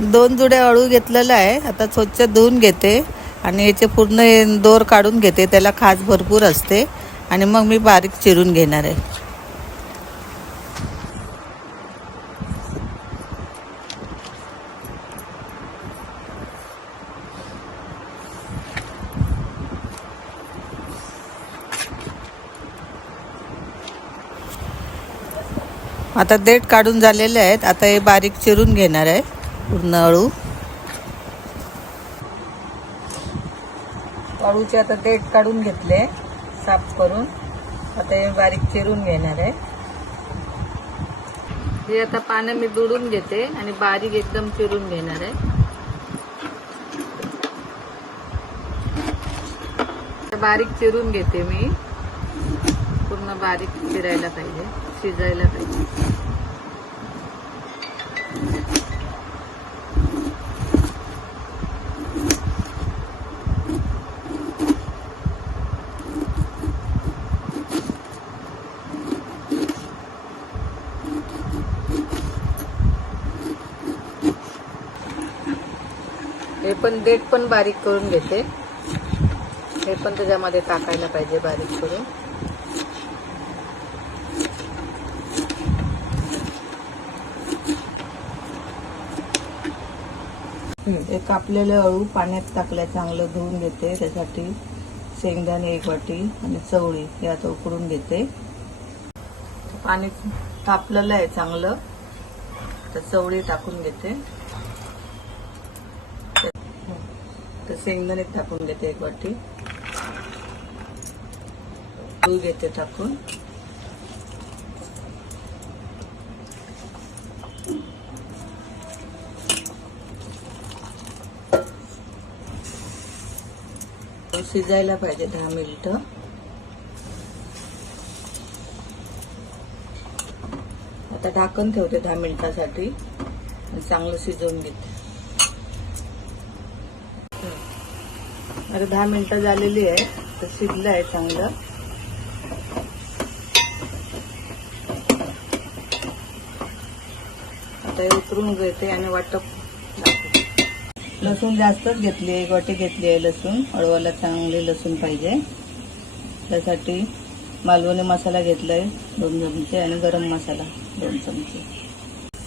दोन जुड्या अळू घेतलेला आहे. आता स्वच्छ धुवून घेते आणि याचे पूर्ण दोर काढून घेते. त्याला खास भरपूर असते. आणि मग मी बारीक चिरून घेणार आहे. आता देठ काढून झालेले आहेत. आता हे बारीक चिरून घेणार आहे. पूर्ण अळू अळूचे आता देठ काढून घेतले साफ करून. आता हे बारीक चिरून घेणार आहे. हे आता पानं मी दुडून घेते आणि बारीक एकदम चिरून घेणार आहे. बारीक चिरून घेते मी. पूर्ण बारीक चिरायला पाहिजे शिजायला पाहिजे. हे पण देठ पण बारीक करून घेते. हे पण त्याच्यामध्ये टाकायला पाहिजे बारीक करून. एक कापलेलं अळू पाण्यात टाकल्या चांगलं धुवून घेते. त्यासाठी शेंगदाणे एक वाटी आणि चवळी हे आता उकडून घेते. पाणी तापलेलं आहे चांगलं. तर चवळी टाकून घेते तर शेंगदाणे टाकून घेते एक वाटी. तूळ घेते टाकून. शिजायला पाहिजे दहा मिनिटं. आता ढाकण ठेवते दहा मिनिटासाठी. चांगलं शिजवून घेते. आता दहा मिनिटं झालेली आहे तर शिजलं आहे चांगलं. आता हे उतरून घेते आणि वाटप लसूण जास्तच घेतली एक गोटी घेतली आहे लसूण. अळवाला चांगले लसूण पाहिजे. त्यासाठी मालवणी मसाला घेतलाय दोन चमचे आणि गरम मसाला दोन चमचे.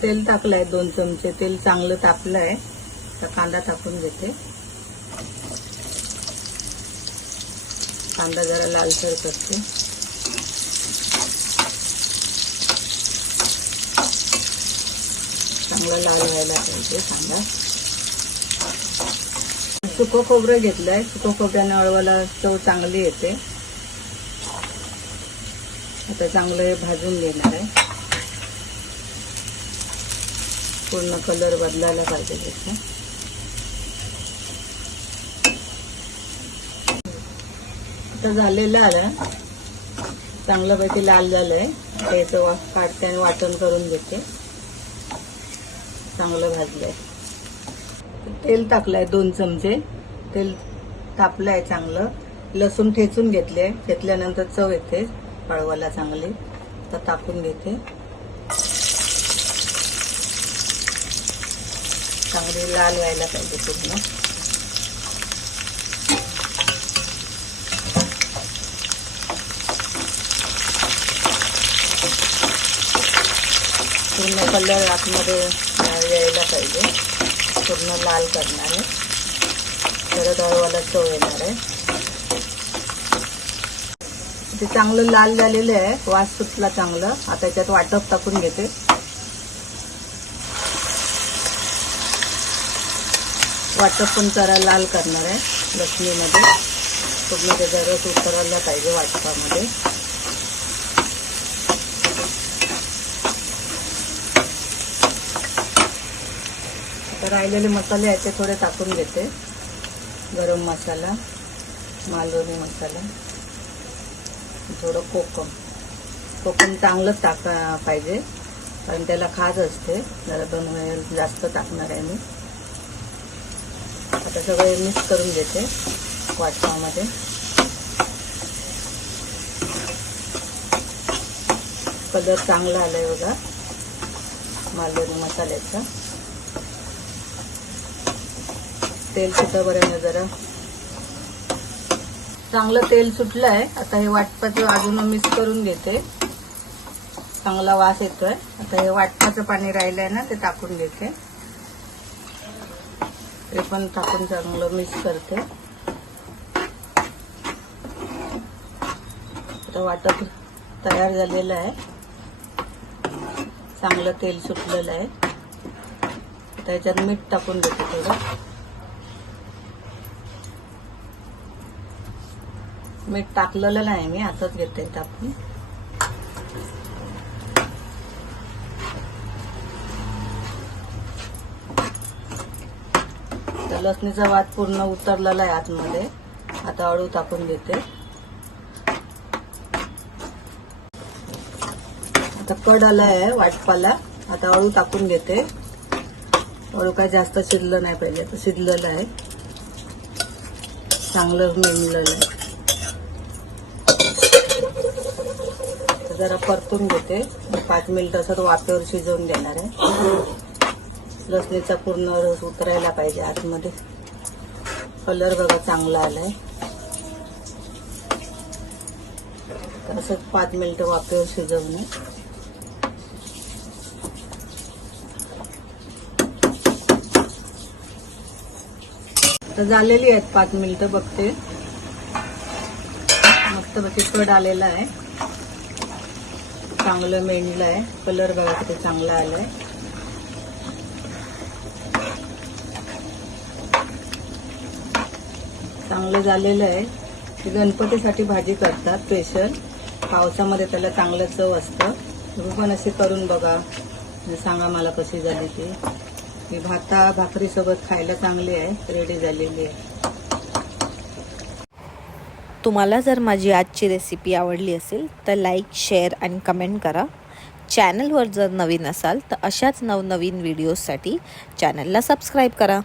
तेल टाकलं आहे दोन चमचे. तेल चांगलं तापलं आहे तर कांदा टाकून घेते. कांदा जरा लालसर करते. चांगला लाल व्हायला पाहिजे कांदा. सुकं खोबरं घेतलंय. सुकं खोबऱ्याने अळवाला चव चांगली येते. आता चांगलं हे भाजून घेणार आहे. पूर्ण कलर बदलायला पाहिजे त्याचा. आता झालेलं आलं चांगल्यापैकी लाल झालंय. त्याचं वाफ वा काढते आणि वाटण करून घेते चांगलं भाजलंय. तेल टाकलंय दोन चमचे. तेल तापलंय चांगलं. लसूण ठेचून घेतले घेतल्यानंतर चव येते. पळवाला चांगली. तर टाकून घेते. चांगली लाल व्हायला पाहिजे पूर्ण. पूर्ण कलर आतमध्ये यायला पाहिजे. पूर्ण लाल करणार आहे. परत अळवाला चव येणार आहे. ते चांगलं लाल झालेलं आहे. वास सुटला चांगलं. आता त्याच्यात वाटप टाकून घेते. वाटप पण जरा लाल करणार आहे. लक्ष्मीमध्ये. पूर्ण त्याचा रस उतरायला पाहिजे वाटपामध्ये. राहिलेले मसाले याचे थोडे टाकून घेते. गरम मसाला मालवणी मसाला थोडं कोकम. कोकम चांगलंच टाका पाहिजे कारण त्याला खाज असते. जरा दोन वेळ जास्त टाकणार आहे मी. आता सगळे मिक्स करून घेते वाटपामध्ये. कलर चांगला आलाय बघा मालवणी मसाल्याचा. तेल सुटेपर्यंत जरा. चांगलं तेल सुटलं आहे आता हे वाटपाचं अजून मिक्स करून घेते. चांगला वास येतोय. आता हे वाटपाचं पाणी राहिलंय ना ते टाकून घेते. ते पण टाकून चांगलं मिक्स करते. आता वाटप तयार झालेलं आहे. चांगलं तेल सुटलेलं आहे. त्याच्यात मीठ टाकून देते थोडं. मीठ टाकलेलं नाही मी आताच घेते टाकून तर लसणीचा वाद पूर्ण उतरलेला आहे आतमध्ये. आता अळू टाकून घेते. आता कड आलाय आहे वाटपाला. आता अळू टाकून घेते. अळू काय जास्त शिजलं नाही पाहिजे तर शिजलेलं आहे. चांगलं मिळलेलं आहे. जरा परतून घेते. पाच मिनिट असं वाफेवर शिजवून देणार आहे. लसणीचा पूर्ण रस उतरायला पाहिजे आतमध्ये. कलर बघा चांगला आलाय. असंच पाच मिनिटं वाफेवर शिजवणे. तर झालेली आहेत पाच मिनिटं बघते. मस्त बघते कड आलेला आहे. चांगलं मेंढलं आहे. कलर बघा किती चांगला आलाय. चांगलं झालेलं आहे. ही गणपतीसाठी भाजी करतात स्पेशल पावसामध्ये त्याला चांगलं चव असतं. तुम्ही पण असे करून बघा. सांगा मला कशी झाली ती. ही भाता भाकरीसोबत खायला चांगली आहे. रेडी झालेली आहे. तुम्हाला जर माझी आजची रेसिपी आवडली असेल तर लाईक शेअर आणि कमेंट करा. चॅनलवर जर नवीन असाल तर अशाच नवनवीन व्हिडिओजसाठी चॅनलला सबस्क्राईब करा.